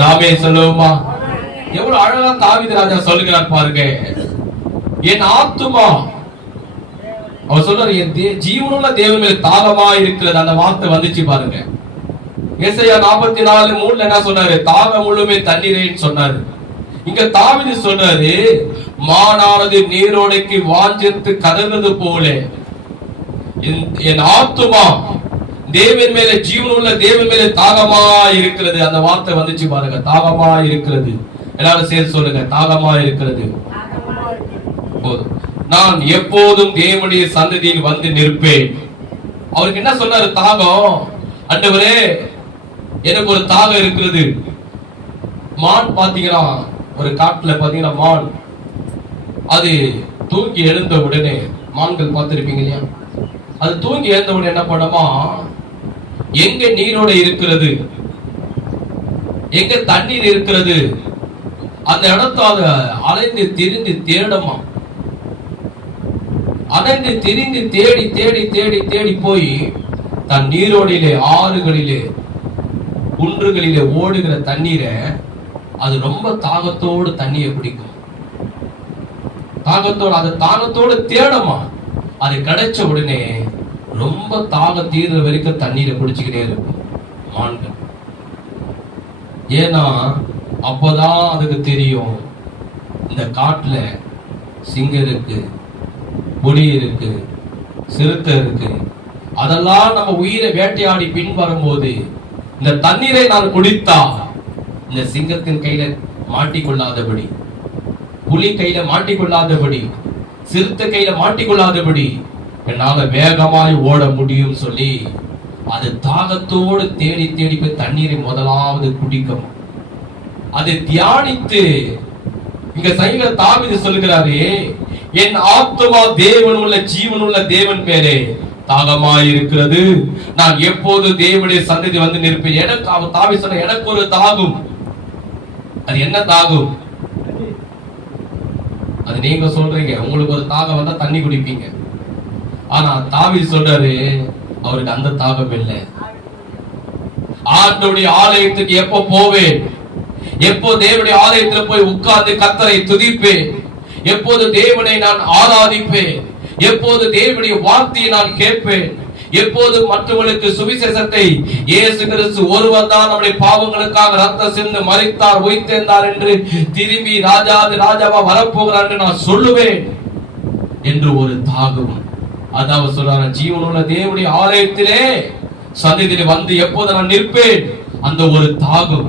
ராமே சொல்லுவோமா? எவ்வளவு அழகா தாவீது ராஜா சொல்லுகிறார் பாருங்க. என் ஆத்துமா, அவர் சொல்றாரு, என் ஜீவனுள்ள தேவன் மேல் தாகமா இருக்கிறது. அந்த வார்த்தை வந்துச்சு பாருங்க. ஏசாயா 44:3 என்ன சொன்னாரு? தாகம் முழுமே தண்ணீரேன்னு சொன்னாரு. இங்க தாவீது சொல்றாரு, மானானது நீரோடைக்கு வாஞ்சித்து கதறது போல என் ஆத்துமா தேவன் மேல, ஜீவனுள்ள தேவன் மேல தாகமா இருக்கிறது. அந்த வார்த்தை வந்துச்சு பாருங்க, தாகமா இருக்கிறது. எல்லாரும் சேர்த்து சொல்லுங்க, தாகமா இருக்கிறது. போதும். நான் எப்போதும் தேவனுடைய சந்ததியில் வந்து நிற்பேன். அவருக்கு என்ன சொன்னாரு? தாகம். ஆண்டவரே, எனக்கு ஒரு தாகம் இருக்கிறது. மான் பாத்தீங்கன்னா, ஒரு காட்டுல பாத்தீங்கன்னா மான், அது தூங்கி எழுந்த உடனே, மான்கள் பார்த்திருப்பீங்க இல்லையா? அது தூங்கி எழுந்த உடனே என்ன பண்ணுமா? எங்க நீரோட இருக்கிறது, எங்க தண்ணீர் இருக்கிறது, அந்த இடத்த அதை அலைந்து திரிந்து தேடுமா. அலைந்து திரிந்து தேடி தேடி தேடி தேடி போய் தன் நீரோடியிலே, ஆறுகளிலே, குன்றுகளிலே ஓடுகிற தண்ணீரை, அது ரொம்ப தாகத்தோடு தண்ணியை குடிக்கும். தாகத்தோடு, அது தாகத்தோடு தேடுமா. அது கிடைச்ச உடனே ரொம்ப தாக தீர்ற வரைக்கும் தண்ணீரை குடிச்சுக்கிட்டே இருக்கும் மான்கள். ஏன்னா அப்பதான் அதுக்கு தெரியும், இந்த காட்டுல சிங்கம் இருக்கு, புலி இருக்கு, சிறுத்தை இருக்கு. அதெல்லாம் நம்ம உயிரை வேட்டையாடி பின் வரும்போது இந்த தண்ணீரை நான் குடித்தா இந்த சிங்கத்தின் கையில மாட்டிக்கொள்ளாதபடி, புலி கையில மாட்டிக்கொள்ளாதபடி, சிறுத்தை கையில மாட்டிக்கொள்ளாதபடி என்னால வேகமாய் ஓட முடியும் சொல்லி அது தாகத்தோடு தேடி தேடி போய் தண்ணீரை முதலாவது குடிக்கும். அதை தியானித்து இங்க சைவ தாவீது சொல்லுகிறாரே, என் ஆத்துமா தேவன் உள்ள, ஜீவன் உள்ள தேவன் மேலே தாகமாய் இருக்கிறது. நான் எப்போது தேவனுடைய சந்ததி வந்து நிற்பேன். எனக்கு தாவீது சொன்ன, எனக்கு ஒரு தாகம். அது என்ன தாகம்? அது நீங்க சொல்றீங்க, உங்களுக்கு ஒரு தாகம் வந்தா தண்ணி குடிப்பீங்க. ஆனா தாவீது சொல்றாரு, அவருக்கு அந்த தாகம் இல்லை. ஆண்டவருடைய ஆலயத்துக்கு எப்போ போவேன், எப்போ தேவனுடைய ஆலயத்தில் போய் உட்கார்ந்து கர்த்தரை துதிப்பேன், எப்போது தேவனை நான் ஆராதிப்பேன், எப்போது தேவனுடைய வார்த்தையை நான் கேட்பேன், எப்போது மற்றவர்களுக்கு சுவிசேஷத்தை, இயேசு கிறிஸ்து ஒருவர் தான் நம்முடைய பாவங்களுக்காக ரத்தம் சிந்து மரித்தார், உயிர்த்தெழுந்தார் என்று, திரும்பி ராஜாவா வரப்போகிறார் என்று நான் சொல்லுவேன் என்று ஒரு தாகம். அதாவது சொல்றாங்க, ஜீவனுள்ள தேவனுடைய ஆலயத்திலே சந்நிதியிலே வந்து எப்போது நான் நிற்பேன், அந்த ஒரு தாகம்.